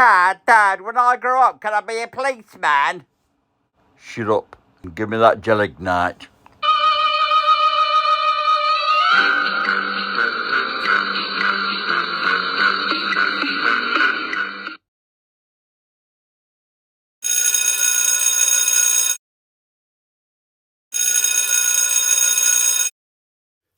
Dad, when I grow up, can I be a policeman? Shut up and give me that gelignite.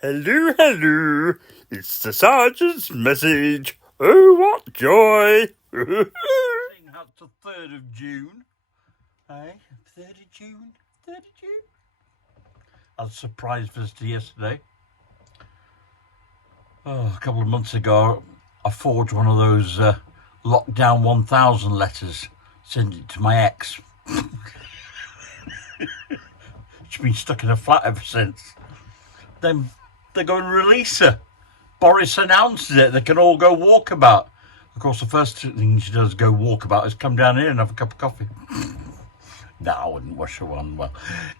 Hello, it's the Sergeant's message. Oh, what joy! That's the 3rd of June. Hey, 3rd of June? I was a surprise visitor yesterday. A couple of months ago, I forged one of those Lockdown 1000 letters, sent it to my ex. She's been stuck in a flat ever since. Then they're going to release her. Boris announces it. They can all go walkabout. Of course, the first thing she does go walkabout is come down here and have a cup of coffee. No, I wouldn't wish her one well.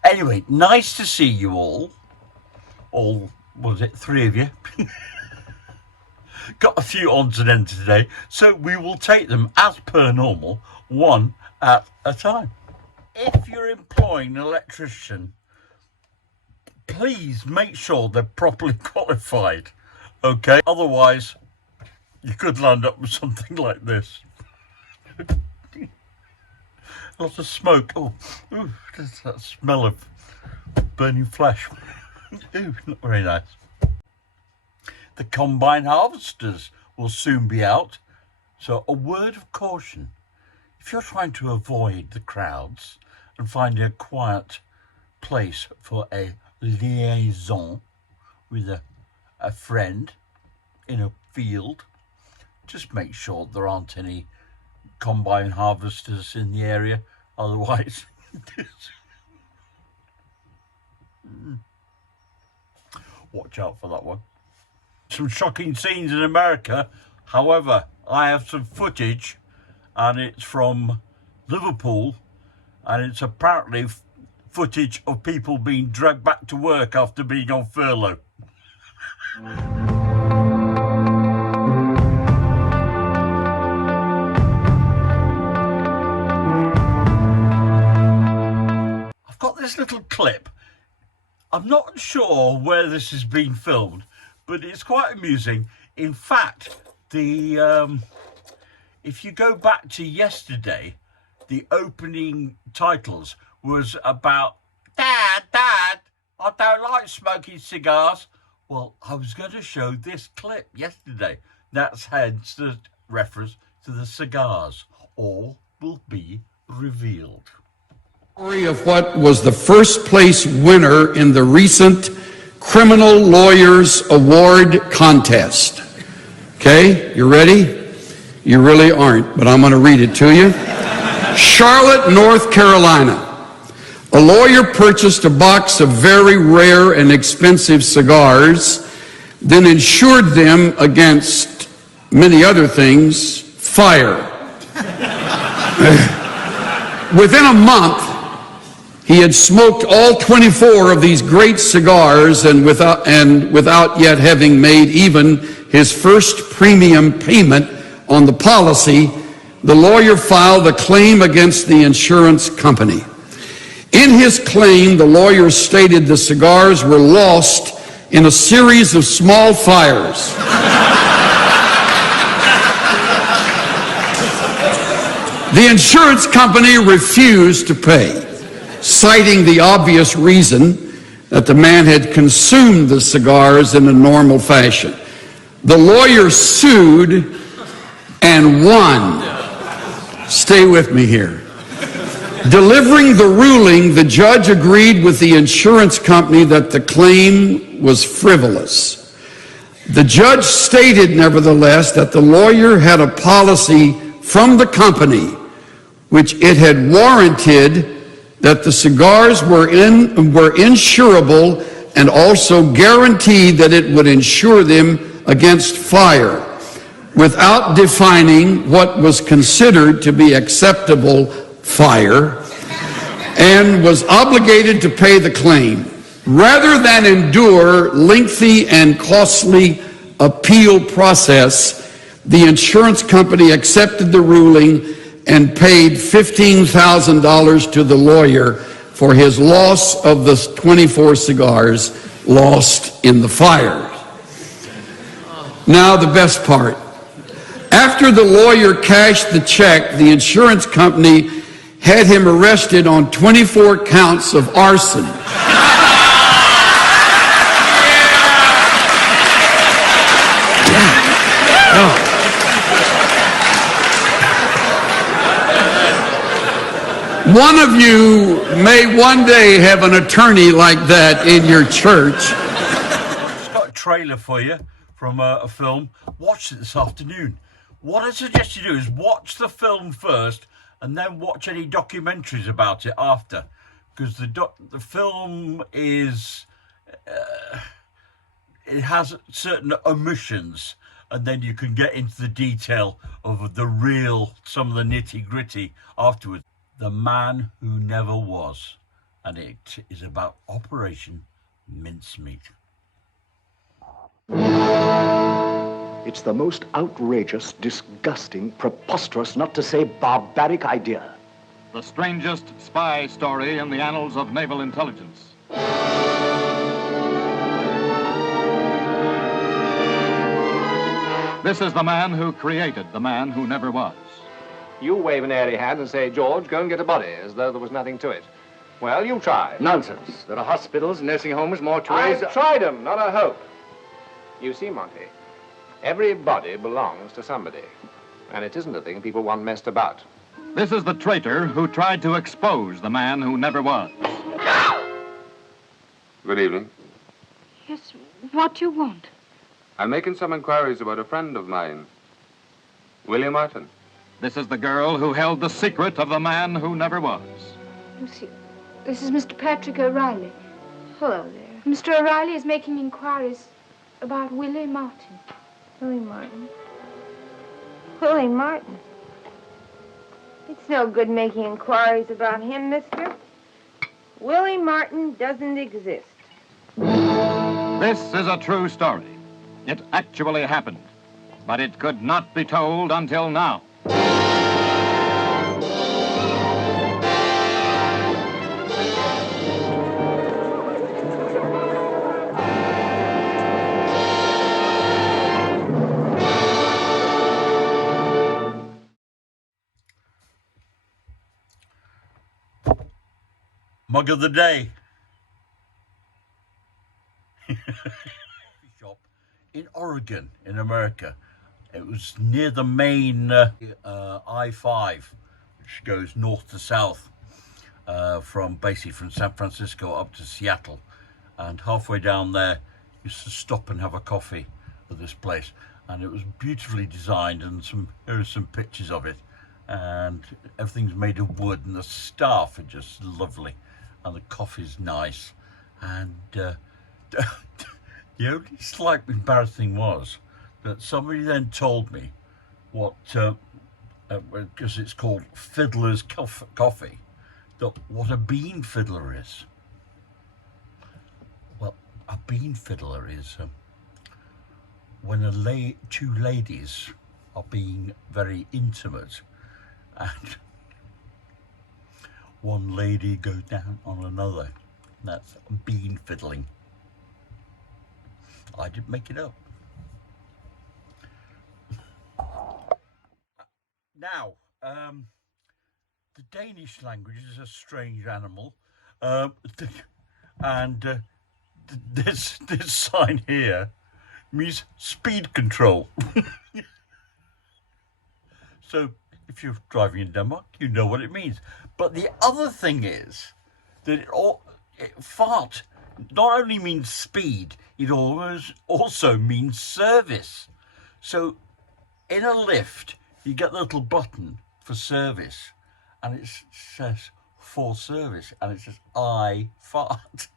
Anyway, nice to see you all. All, was it 3 of you? Got a few odds and ends today, so we will take them as per normal, one at a time. If you're employing an electrician, please make sure they're properly qualified, okay? Otherwise, you could land up with something like this. Lots of smoke. Oh, ooh, there's that smell of burning flesh. Ooh, not very nice. The combine harvesters will soon be out, so a word of caution. If you're trying to avoid the crowds and find a quiet place for a liaison with a friend in a field, just make sure there aren't any combine harvesters in the area, otherwise watch out for that one. Some shocking scenes in America. However, I have some footage and it's from Liverpool, and it's apparently footage of people being dragged back to work after being on furlough. I've got this little clip. I'm not sure where this has been filmed, but it's quite amusing. In fact, if you go back to yesterday, the opening titles was about, Dad, I don't like smoking cigars. Well, I was going to show this clip yesterday. That's hence the reference to the cigars. All will be revealed. Story of what was the first place winner in the recent Criminal Lawyers Award contest. Okay, you ready? You really aren't, but I'm going to read it to you. Charlotte, North Carolina. A lawyer purchased a box of very rare and expensive cigars, then insured them against many other things, fire. Within a month, he had smoked all 24 of these great cigars, and without yet having made even his first premium payment on the policy, the lawyer filed a claim against the insurance company. In his claim, the lawyer stated the cigars were lost in a series of small fires. The insurance company refused to pay, citing the obvious reason that the man had consumed the cigars in a normal fashion. The lawyer sued and won. Stay with me here. Delivering the ruling, the judge agreed with the insurance company that the claim was frivolous. The judge stated, nevertheless, that the lawyer had a policy from the company which it had warranted that the cigars were insurable, and also guaranteed that it would insure them against fire, without defining what was considered to be acceptable fire, and was obligated to pay the claim. Rather than endure lengthy and costly appeal process, The insurance company accepted the ruling and paid $15,000 to the lawyer for his loss of the 24 cigars lost in the fire. Now the best part. After the lawyer cashed the check, the insurance company had him arrested on 24 counts of arson. One of you may one day have an attorney like that in your church. It's got a trailer for you from a film. Watch it this afternoon. What I suggest you do is watch the film first and then watch any documentaries about it after. Because the film is... it has certain omissions, and then you can get into the detail of some of the nitty-gritty afterwards. The Man Who Never Was, and it is about Operation Mincemeat. It's the most outrageous, disgusting, preposterous, not to say barbaric idea. The strangest spy story in the annals of naval intelligence. This is the man who created the man who never was. You wave an airy hand and say, George, go and get a body, as though there was nothing to it. Well, you try. Nonsense. There are hospitals, nursing homes, mortuaries. I've tried them, not a hope. You see, Monty, every body belongs to somebody. And it isn't a thing people want messed about. This is the traitor who tried to expose the man who never was. Good evening. Yes, what do you want? I'm making some inquiries about a friend of mine, William Martin. This is the girl who held the secret of the man who never was. Lucy, this is Mr. Patrick O'Reilly. Hello there. Mr. O'Reilly is making inquiries about Willie Martin. Willie Martin? Willie Martin? It's no good making inquiries about him, mister. Willie Martin doesn't exist. This is a true story. It actually happened, but it could not be told until now. Mug of the day. Shop in Oregon, in America. It was near the main I-5, which goes north to south, from San Francisco up to Seattle. And halfway down there, used to stop and have a coffee at this place. And it was beautifully designed, and here are some pictures of it. And everything's made of wood, and the staff are just lovely. And the coffee's nice. And the only slight embarrassing was that somebody then told me what, because it's called Fiddler's Coffee, what a bean fiddler is. Well, a bean fiddler is when two ladies are being very intimate, and one lady goes down on another. That's bean fiddling. I didn't make it up. Now, the Danish language is a strange animal, and this sign here means speed control. So if you're driving in Denmark, you know what it means. But the other thing is that fart not only means speed, it also means service. So in a lift, you get the little button for service, and it says for service, and it says I fart.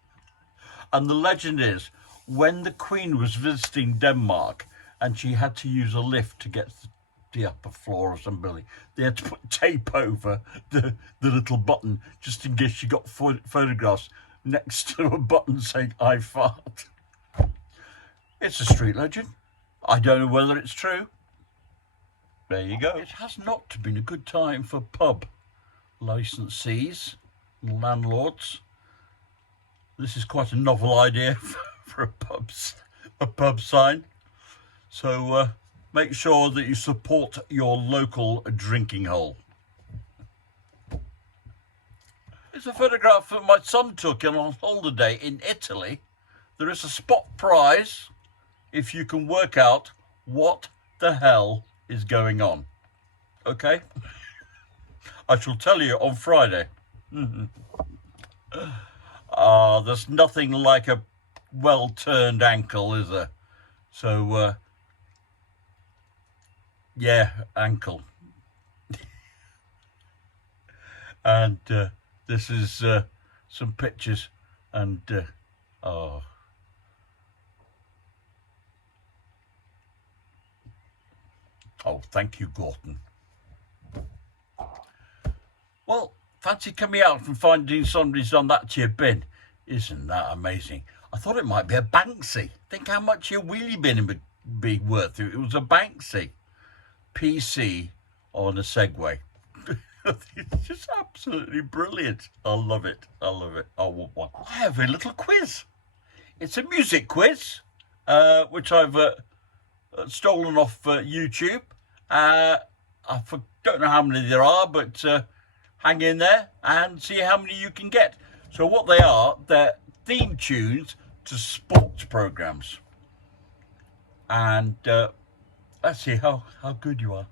And the legend is, when the Queen was visiting Denmark and she had to use a lift to get to the upper floor of some building, they had to put tape over the little button just in case she got photographs next to a button saying I fart. It's a street legend. I don't know whether it's true. There you go. It has not been a good time for pub licensees and landlords. This is quite a novel idea for a pub sign. So make sure that you support your local drinking hole. It's a photograph that my son took on holiday in Italy. There is a spot prize if you can work out what the hell is going on. Okay? I shall tell you on Friday. There's nothing like a well-turned ankle, is there? So, yeah, ankle. And this is some pictures, and oh. Oh, thank you, Gorton. Well, fancy coming out and finding somebody's done that to your bin. Isn't that amazing? I thought it might be a Banksy. Think how much your wheelie bin would be worth if it was a Banksy. PC on a Segway. It's just absolutely brilliant. I love it. I love it. I want one. I have a little quiz. It's a music quiz, which I've stolen off YouTube. I don't know how many there are, but hang in there and see how many you can get. So what they are, they're theme tunes to sports programs. And let's see how good you are.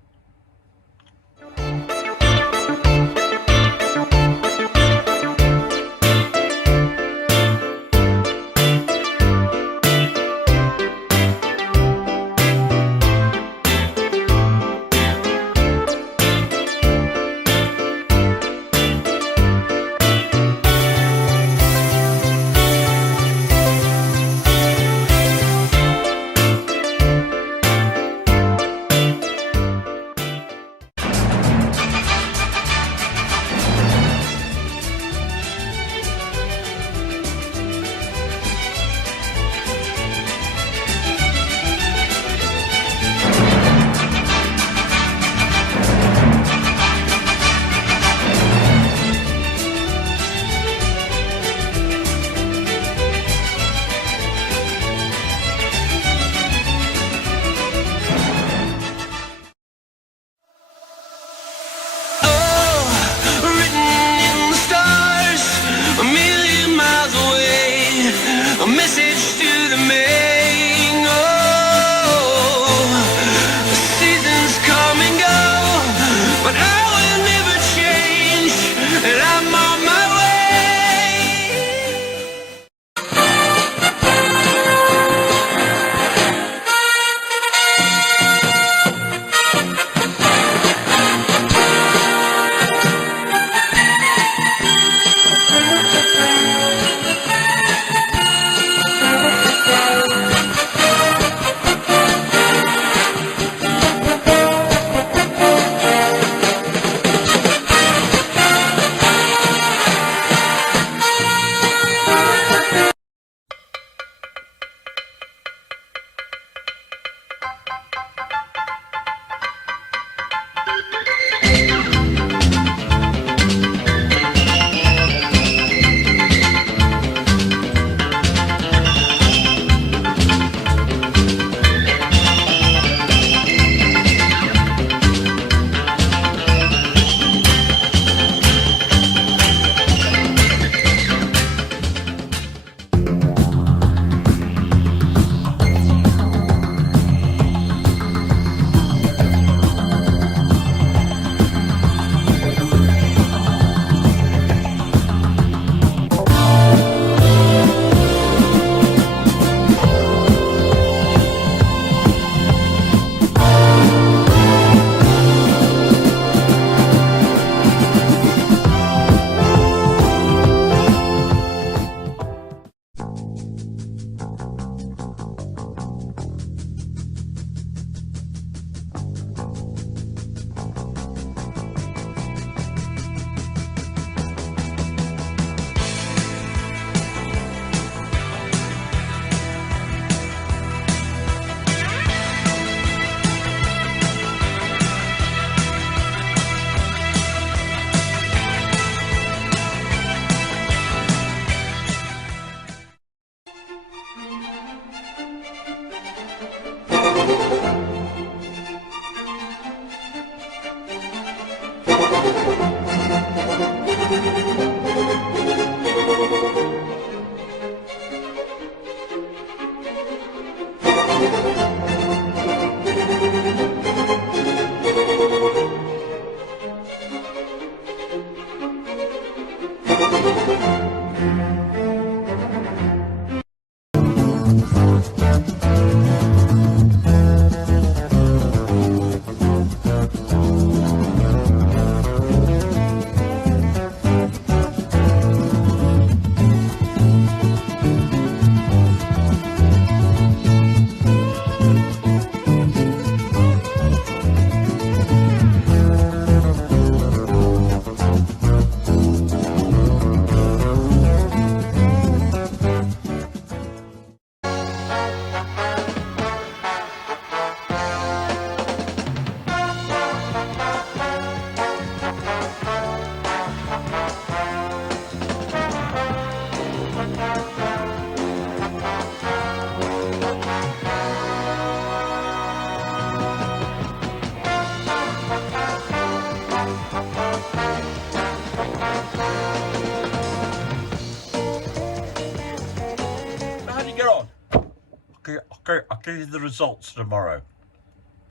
I'll give you the results tomorrow.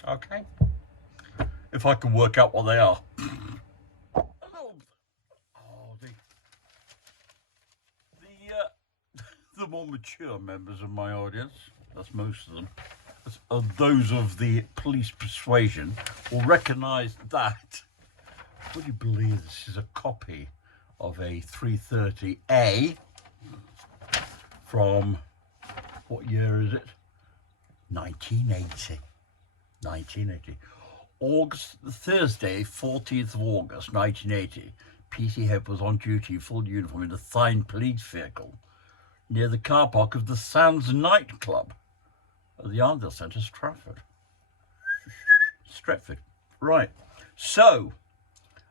Okay? If I can work out what they are. The more mature members of my audience, that's most of them, those of the police persuasion, will recognise that. Would you believe this is a copy of a 330A from, what year is it? 1980. 1980. Thursday, 14th of August, 1980. PC Head was on duty in full uniform in a Thine police vehicle near the car park of the Sands nightclub at the Arndale Centre, Stretford. Right. So,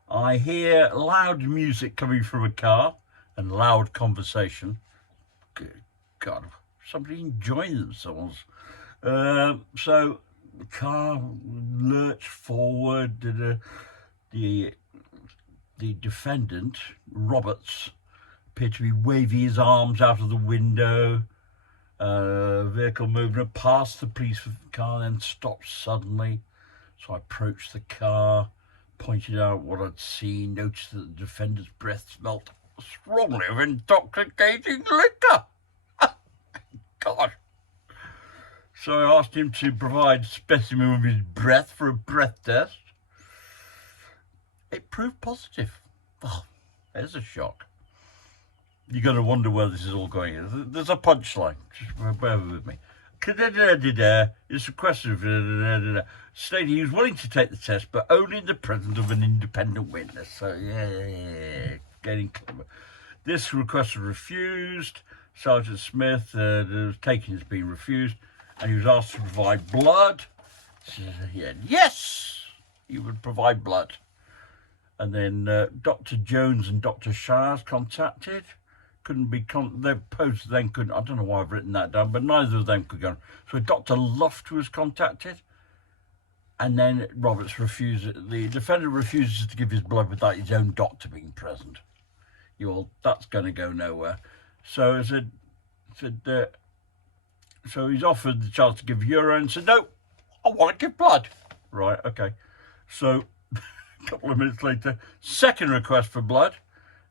I hear loud music coming from a car and loud conversation. Good God, somebody enjoying themselves. So the car lurched forward. The defendant, Roberts, appeared to be waving his arms out of the window. Vehicle movement past the police car, then stopped suddenly. So I approached the car, pointed out what I'd seen, noticed that the defendant's breath smelt strongly of intoxicating liquor. God. So I asked him to provide a specimen of his breath for a breath test. It proved positive. Oh, there's a shock. You're going to wonder where this is all going. There's a punchline. Just bear with me. It's a question of stating he was willing to take the test, but only in the presence of an independent witness. So, yeah, getting clever. This request was refused. Sergeant Smith was taken as being refused, and he was asked to provide blood. So, yeah, yes, he would provide blood. And then Dr. Jones and Dr. Shires contacted. Couldn't be they posed then couldn't. I don't know why I've written that down, but neither of them could go. So Dr. Luft was contacted, and then Roberts refused. The defendant refuses to give his blood without his own doctor being present. That's going to go nowhere. So so he's offered the chance to give urine. Said no, I want to give blood. Right, okay. So a couple of minutes later, second request for blood.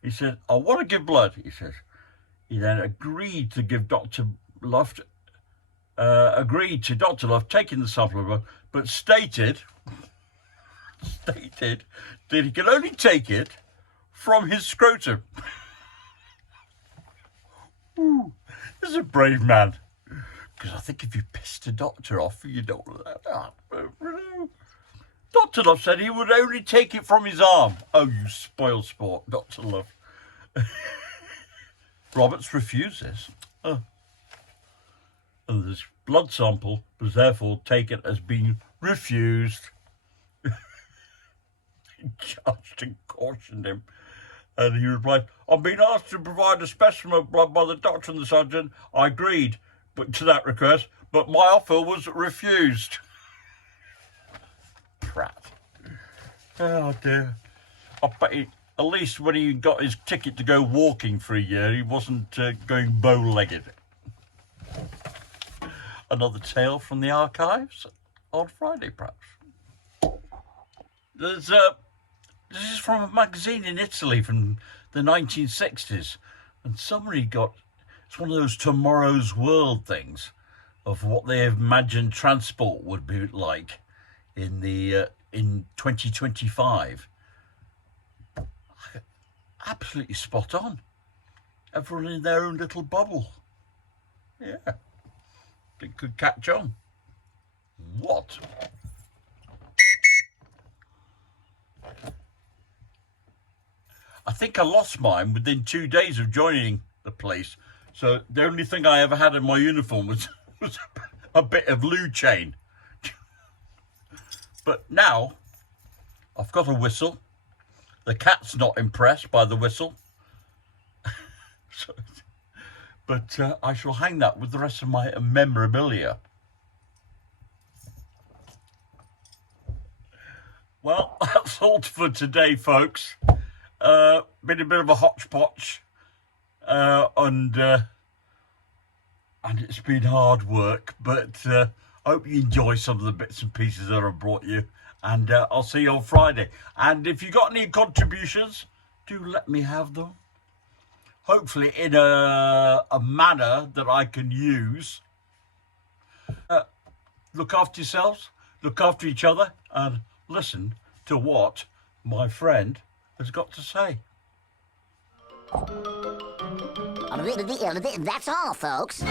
He said, I want to give blood, he says. He then agreed to give Dr. Luft, taking the sample of blood, but stated that he could only take it from his scrotum. Ooh, this is a brave man. Because I think if you pissed a doctor off, you don't want that. Dr. Love said he would only take it from his arm. Oh, you spoil sport, Dr. Love. Roberts refuses. And this blood sample was therefore taken as being refused. He charged and cautioned him. And he replied, I've been asked to provide a specimen of blood by the doctor and the sergeant. I agreed to that request, but my offer was refused. Prat. Oh dear. I bet at least when he got his ticket to go walking for a year, he wasn't going bow-legged. Another tale from the archives on Friday, perhaps. This is from a magazine in Italy from the 1960s, and somebody it's one of those Tomorrow's World things of what they imagined transport would be like in 2025. Absolutely spot on. Everyone in their own little bubble. Yeah. It could catch on. What? I think I lost mine within 2 days of joining the place. So the only thing I ever had in my uniform was a bit of loo chain. But now I've got a whistle. The cat's not impressed by the whistle. But I shall hang that with the rest of my memorabilia. Well, that's all for today, folks. Been a bit of a hodgepodge. And and it's been hard work, but I hope you enjoy some of the bits and pieces that I've brought you, and I'll see you on Friday. And if you got any contributions, do let me have them. Hopefully in a manner that I can use. Look after yourselves, look after each other, and listen to what my friend has got to say. That's all, folks.